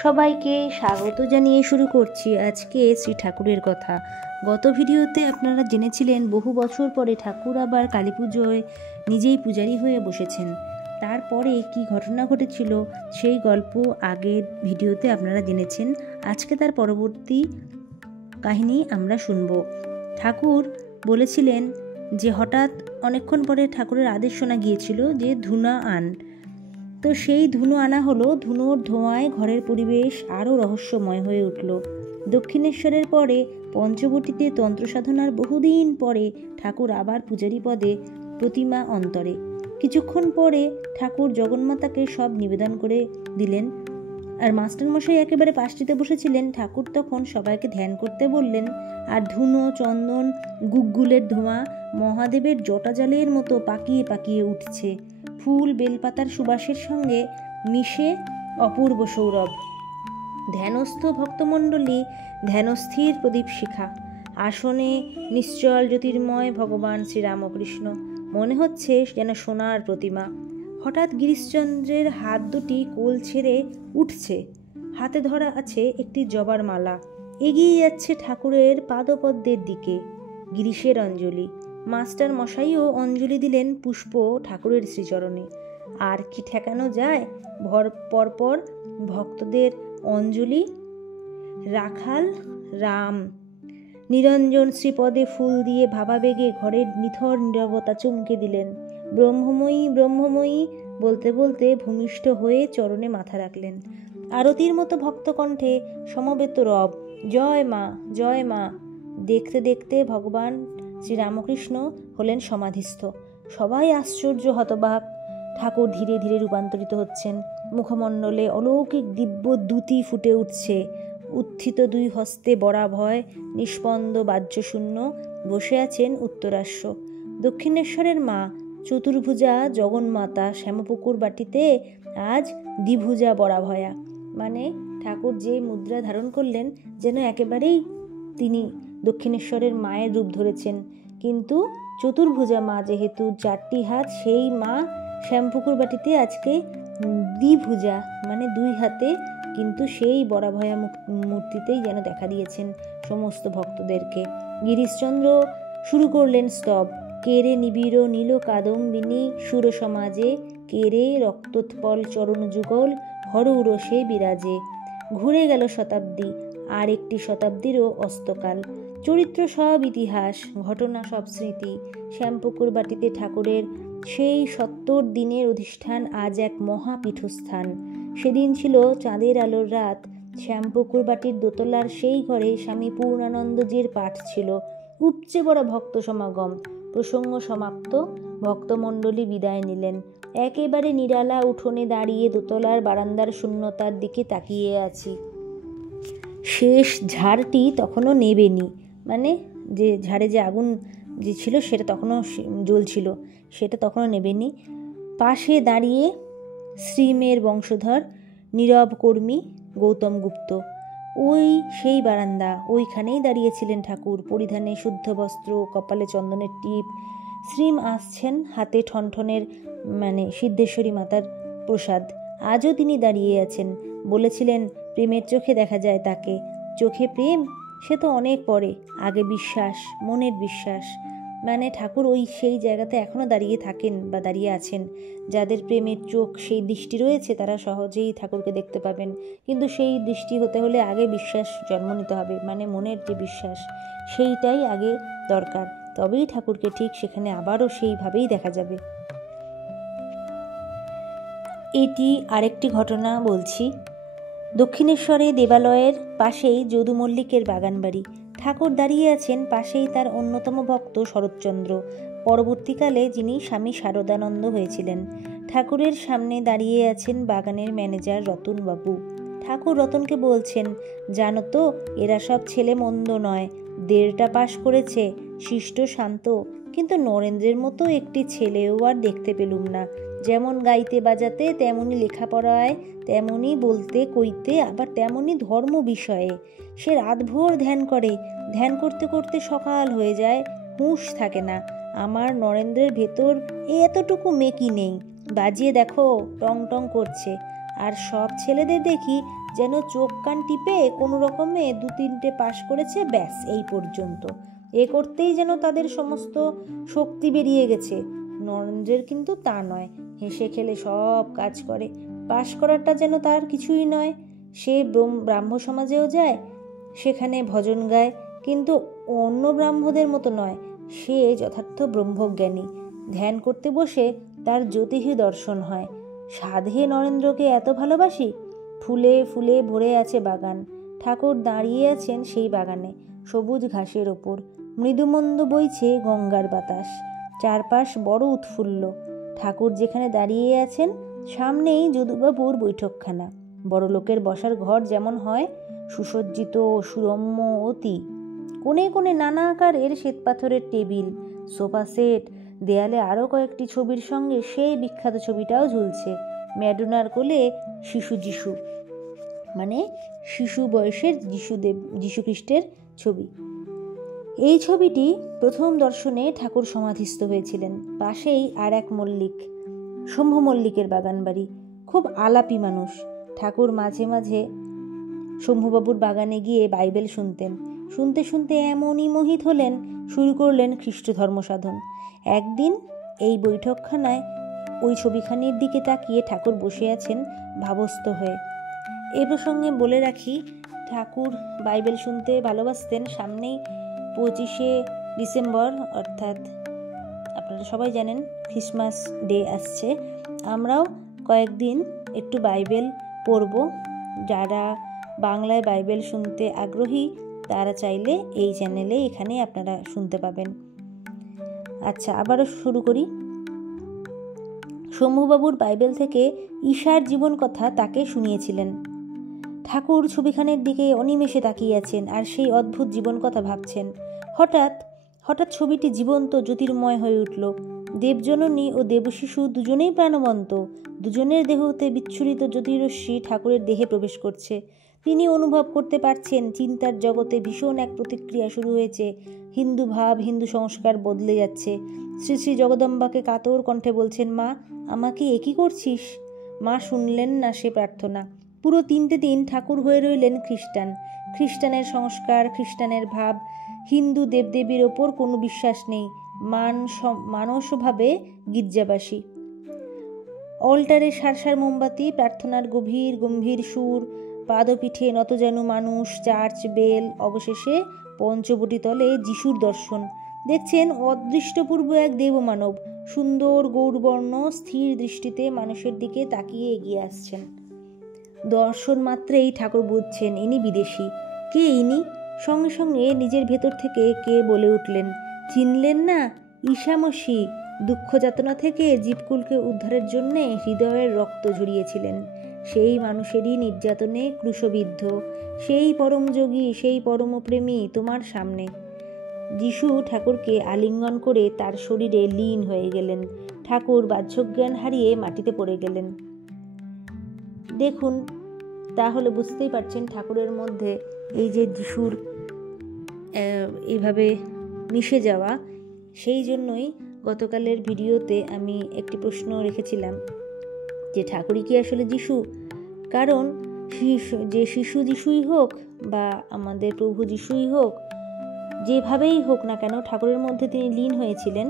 সবাইকে স্বাগত জানিয়ে শুরু করছি আজকে শ্রী ঠাকুরের কথা। গত ভিডিওতে আপনারা জেনেছিলেন বহু বছর পরে ঠাকুর আবার কালী পুজোয় নিজেই পূজারী হয়ে বসেছেন। তারপরে কি ঘটনা ঘটেছিল সেই গল্প আগের ভিডিওতে আপনারা জেনেছেন। আজকে তার পরবর্তী কাহিনী আমরা শুনব। ঠাকুর বলেছিলেন যে হঠাৎ অনেকক্ষণ পরে ঠাকুরের আদেশ শোনা গিয়েছিল যে ধুনা আন। তো সেই ধুনো আনা হলো। ধুনোর ধোঁয়ায় ঘরের পরিবেশ আরও রহস্যময় হয়ে উঠল। দক্ষিণেশ্বরের পরে পঞ্চবটিতে তন্ত্র সাধনার বহুদিন পরে ঠাকুর আবার পূজারী পদে, প্রতিমা অন্তরে। কিছুক্ষণ পরে ঠাকুর জগন্মাতাকে সব নিবেদন করে দিলেন। আর মাস্টারমশাই একেবারে পাশটিতে বসেছিলেন। ঠাকুর তখন সবাইকে ধ্যান করতে বললেন। আর ধুনো, চন্দন, গুগ্গুলের ধোঁয়া মহাদেবের জটাজলের মতো পাকিয়ে পাকিয়ে উঠছে। ফুল বেলপাতার সুবাসের সঙ্গে মিশে অপূর্ব সৌরভ। ধ্যানস্থ ভক্তমণ্ডলী, ধ্যানস্থির প্রদীপ শিখা, আসনে নিশ্চল জ্যোতির্ময় ভগবান শ্রীরামকৃষ্ণ, মনে হচ্ছে যেন সোনার প্রতিমা। হঠাৎ গিরিশচন্দ্রের হাত দুটি কোল ছেড়ে উঠছে। হাতে ধরা আছে একটি জবার মালা। এগিয়ে যাচ্ছে ঠাকুরের পাদপদ্মের দিকে। গিরিশের অঞ্জলি। মাস্টার মশাইও অঞ্জলি দিলেন পুষ্প ঠাকুরের শ্রীচরণে। আর কি ঠেকানো যায় পরপর ভক্তদের অঞ্জলি। রাখাল রাম নিরঞ্জন শ্রীপদে ফুল দিয়ে ভাবাবেগে ঘরের নিথর নীরবতা চমকে দিলেন। ব্রহ্মময়ী ব্রহ্মময়ী বলতে বলতে ভূমিষ্ঠ হয়ে চরণে মাথা রাখলেন। আরতির মতো ভক্তকণ্ঠে সমবেত রব, জয় মা জয় মা। দেখতে দেখতে ভগবান শ্রীরামকৃষ্ণ হলেন সমাধিস্থ। সবাই আশ্চর্য হতবাক। ঠাকুর ধীরে ধীরে রূপান্তরিত হচ্ছেন। মুখমণ্ডলে অলৌকিক দিব্য দ্যুতি ফুটে উঠছে। উত্থিত দুই হস্তে বরাভয়, নিষ্পন্দ বাহ্যশূন্য বসে আছেন উত্তরাশ্ব। দক্ষিণেশ্বরের মা চতুর্ভুজা জগন্মাতা শ্যামপুকুর বাটিতে আজ দ্বিভুজা বরাভয়া। মানে ঠাকুর যে মুদ্রা ধারণ করলেন যেন একেবারেই তিনি দক্ষিণেশ্বরের মায়ের রূপ ধরেছেন। কিন্তু চতুর্ভুজা মা যেহেতু, চারটি হাত, সেই মা শ্যামপুকুর বাটিতে আজকে দ্বিভুজা মানে দুই হাতে, কিন্তু সেই বরাভয়া মূর্তিতেই যেন দেখা দিয়েছেন সমস্ত ভক্তদেরকে। গিরিশচন্দ্র শুরু করলেন স্তব। কেরে নিবিড় নীল কাদম্বিনী সুর সমাজে, কেরে রক্তোৎপল চরণ যুগল হর উরসে বিরাজে। ঘুরে গেল শতাব্দী, আর একটি শতাব্দীরও অস্তকাল। চরিত্র সব ইতিহাস, ঘটনা সব স্মৃতি। শ্যামপুকুর বাটিতে ঠাকুরের সেই 70 দিনের অধিষ্ঠান আজ এক মহাপীঠস্থান। সেদিন ছিল চাঁদের আলোর রাত। শ্যামপুকুর বাটির দোতলার সেই ঘরে স্বামী পূর্ণানন্দজির পাঠ ছিল। উপচে বড় ভক্ত সমাগম। প্রসঙ্গ সমাপ্ত। ভক্তমণ্ডলী বিদায় নিলেন। একেবারে নিরালা উঠোনে দাঁড়িয়ে দোতলার বারান্দার শূন্যতার দিকে তাকিয়ে আছি। শেষ ঝাড়টি তখনও নেবেনি, মানে যে ঝাড়ে যে আগুন যে ছিল সেটা তখনও জ্বলছিল, সেটা তখনও নেবেনি। পাশে দাঁড়িয়ে শ্রীমের বংশধর নীরব কর্মী গৌতম গুপ্ত। ওই সেই বারান্দা, ওইখানেই দাঁড়িয়েছিলেন ঠাকুর, পরিধানে শুদ্ধ বস্ত্র, কপালে চন্দনের টিপ। শ্রীম আসছেন হাতে ঠনঠনের মানে সিদ্ধেশ্বরী মাতার প্রসাদ। আজও তিনি দাঁড়িয়ে আছেন। বলেছিলেন প্রেমের চোখে দেখা যায় তাকে। চোখে প্রেম সে তো অনেক পরে, আগে বিশ্বাস, মনের বিশ্বাস। মানে ঠাকুর ওই সেই জায়গাতে এখনও দাঁড়িয়ে থাকেন বা দাঁড়িয়ে আছেন। যাদের প্রেমের চোখ, সেই দৃষ্টি রয়েছে, তারা সহজেই ঠাকুরকে দেখতে পাবেন। কিন্তু সেই দৃষ্টি হতে হলে আগে বিশ্বাস জন্ম নিতে হবে, মানে মনের যে বিশ্বাস, সেইটাই আগে দরকার। তবেই ঠাকুরকে ঠিক সেখানে আবারও সেইভাবেই দেখা যাবে। এটি আরেকটি ঘটনা বলছি। দক্ষিণেশ্বরে দেবালয়ের পাশেই যদু মল্লিকের বাগানবাড়ি। ঠাকুর দাঁড়িয়ে আছেন, পাশেই তার অন্যতম ভক্ত শরৎচন্দ্র, পরবর্তীকালে যিনি স্বামী শারদানন্দ হয়েছিলেন। ঠাকুরের সামনে দাঁড়িয়ে আছেন বাগানের ম্যানেজার রতনবাবু। ঠাকুর রতনকে বলছেন, জানো তো এরা সব ছেলে মন্দ নয়, 1.5টা পাশ করেছে, শিষ্ট শান্ত, কিন্তু নরেন্দ্রের মতো একটি ছেলেও আর দেখতে পেলুম না। যেমন গাইতে বাজাতে, তেমনি লেখাপড়ায়, তেমনি বলতে কইতে, আবার তেমনি ধর্ম বিষয়ে। সে রাতভর ধ্যান করে। ধ্যান করতে করতে সকাল হয়ে যায়, হুঁশ থাকে না। আমার নরেন্দ্রের ভেতর এতটুকু মেকি নেই। বাজিয়ে দেখো, টং টং করছে। আর সব ছেলেদের দেখি যেন চোখ কান টিপে কোনো রকমে 2-3টে পাস করেছে, ব্যাস এই পর্যন্ত। এ করতেই যেন তাদের সমস্ত শক্তি বেরিয়ে গেছে। নরেন্দ্রের কিন্তু তা নয়, হেসে খেলে সব কাজ করে। পাস করাটা যেন তার কিছুই নয়। সে ব্রাহ্ম সমাজেও যায়, সেখানে ভজন গায়, কিন্তু অন্য ব্রাহ্মদের মতো নয়। সে যথার্থ ব্রহ্মজ্ঞানী। ধ্যান করতে বসে তার জ্যোতিষী দর্শন হয়। সাধে নরেন্দ্রকে এত ভালোবাসি। ফুলে ফুলে ভরে আছে বাগান। ঠাকুর দাঁড়িয়ে আছেন সেই বাগানে, সবুজ ঘাসের ওপর। মৃদুমন্দ বইছে গঙ্গার বাতাস। চারপাশ বড় উৎফুল্ল। ঠাকুর যেখানে দাঁড়িয়ে আছেন সামনেই যদুবাবুর বৈঠকখানা। বড় লোকের বসার ঘর যেমন হয়, সুসজ্জিত, সুরম্য অতি। কোণে কোণে নানা আকারের শ্বেতপাথরের টেবিল, সোফা সেট, দেয়ালে আরও কয়েকটি ছবির সঙ্গে সেই বিখ্যাত ছবিটাও ঝুলছে, ম্যাডোনার কোলে শিশু যিশু, মানে শিশু বয়সের যীশুখ্রিস্টের ছবি। এই ছবিটি প্রথম দর্শনে ঠাকুর সমাধিস্থ হয়েছিলেন। পাশেই আর এক মল্লিক, শম্ভু মল্লিকের বাগান বাড়ি। খুব আলাপি মানুষ। ঠাকুর মাঝে মাঝে শম্ভুবাবুর বাগানে গিয়ে বাইবেল শুনতেন। শুনতে শুনতে এমনই মোহিত হলেন, শুরু করলেন খ্রিস্ট ধর্ম সাধন। একদিন এই বৈঠকখানায় ওই ছবিখানির দিকে তাকিয়ে ঠাকুর বসে আছেন ভাবস্থ হয়ে। এ প্রসঙ্গে বলে রাখি, ঠাকুর বাইবেল শুনতে ভালোবাসতেন। সামনেই 25শে ডিসেম্বর, অর্থাৎ আপনারা সবাই জানেন ক্রিসমাস ডে আসছে। আমরাও কয়েকদিন একটু বাইবেল পড়ব। যারা বাংলায় বাইবেল শুনতে আগ্রহী তারা চাইলে এই চ্যানেলে এখানে আপনারা শুনতে পাবেন। আচ্ছা, আবারও শুরু করি। শম্ভুবাবুর বাইবেল থেকে ঈশার জীবন কথা তাকে শুনিয়েছিলেন। ঠাকুর ছবিখানের দিকে অনিমেষে তাকিয়ে আছেন আর সেই অদ্ভুত জীবন কথা ভাবছেন। হঠাৎ ছবিটি জীবন্ত, জ্যোতির্ময় হয়ে উঠল। দেবজননী ও দেবশিশু দুজনেই প্রাণবন্ত। দুজনের দেহ হতে বিচ্ছুরিত জ্যোতিরশ্মি ঠাকুরের দেহে প্রবেশ করছে। তিনি অনুভব করতে পারছেন চিন্তার জগতে ভীষণ এক প্রতিক্রিয়া শুরু হয়েছে। হিন্দু ভাব, হিন্দু সংস্কার বদলে যাচ্ছে। শ্রী শ্রী জগদম্বাকে কাতর কণ্ঠে বলছেন, মা, আমাকে একই করছিস? মা শুনলেন না সে প্রার্থনা। পুরো 3টে দিন ঠাকুর হয়ে রইলেন খ্রিস্টান। খ্রিস্টানের সংস্কার, খ্রিস্টানের ভাব। হিন্দু দেবদেবীর ওপর কোনো বিশ্বাস নেই। মানসভাবে গির্জাবাসী। অল্টারে সারসার মোমবাতি, প্রার্থনার গভীর গম্ভীর সুর, পাদপীঠে নতজানু মানুষ, চার্চ বেল, অবশেষে পঞ্চবটি তলে যিশুর দর্শন। দেখছেন অদৃষ্টপূর্ব এক দেবমানব, সুন্দর গৌরবর্ণ, স্থির দৃষ্টিতে মানুষের দিকে তাকিয়ে এগিয়ে আসছেন। দর্শন মাত্রেই ঠাকুর বুঝছেন ইনি বিদেশি। কে ইনি? সঙ্গে সঙ্গে নিজের ভেতর থেকে কে বলে উঠলেন, চিনলেন না? ঈশা মসীহ দুঃখ যাতনা থেকে জীবকুলকে উদ্ধারের জন্যে হৃদয়ের রক্ত ঝরিয়েছিলেন। সেই মানুষেরই নির্যাতনে ক্রুশবিদ্ধ, সেই পরমযোগী, সেই পরমপ্রেমী তোমার সামনে। যিশু ঠাকুরকে আলিঙ্গন করে তার শরীরে লীন হয়ে গেলেন। ঠাকুর বাহ্যজ্ঞান হারিয়ে মাটিতে পড়ে গেলেন। দেখুন, তাহলে বুঝতেই পারছেন ঠাকুরের মধ্যে এই যে যিশুর এইভাবে মিশে যাওয়া। সেই জন্যই গতকালের ভিডিওতে আমি একটি প্রশ্ন রেখেছিলাম যে ঠাকুরই কি আসলে যিশু? কারণ শিশু যিশুই হোক বা আমাদের প্রভু যিশুই হোক, যেভাবেই হোক না কেন ঠাকুরের মধ্যে তিনি লীন হয়েছিলেন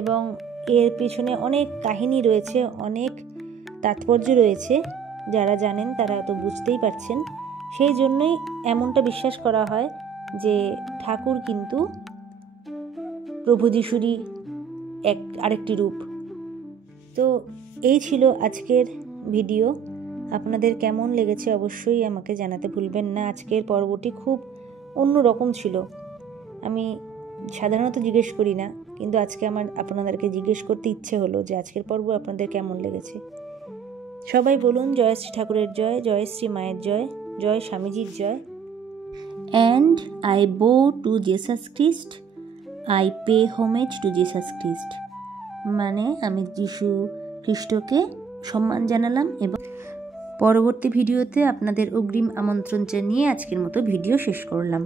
এবং এর পেছনে অনেক কাহিনী রয়েছে, অনেক তাৎপর্য রয়েছে। যারা জানেন তারা তো বুঝতেই পারছেন। সেই জন্যই এমনটা বিশ্বাস করা হয় যে ঠাকুর কিন্তু প্রভু যিশুরই আরেকটি রূপ। তো এই ছিল আজকের ভিডিও। আপনাদের কেমন লেগেছে অবশ্যই আমাকে জানাতে ভুলবেন না। আজকের পর্বটি খুব অন্য রকম ছিল। আমি সাধারণত জিজ্ঞেস করি না, কিন্তু আজকে আমার আপনাদেরকে জিজ্ঞেস করতে ইচ্ছে হলো যে আজকের পর্ব আপনাদের কেমন লেগেছে। সবাই বলুন জয় শ্রী ঠাকুরের জয়, জয় শ্রী মায়ের জয়, জয় স্বামীজির জয়। And I bow to Jesus Christ, I pay homage to Jesus Christ. মানে আমি যিশু খ্রিস্টকে সম্মান জানালাম। এবং পরবর্তী ভিডিওতে আপনাদের অগ্রিম আমন্ত্রণ জানিয়ে আজকের মতো ভিডিও শেষ করলাম।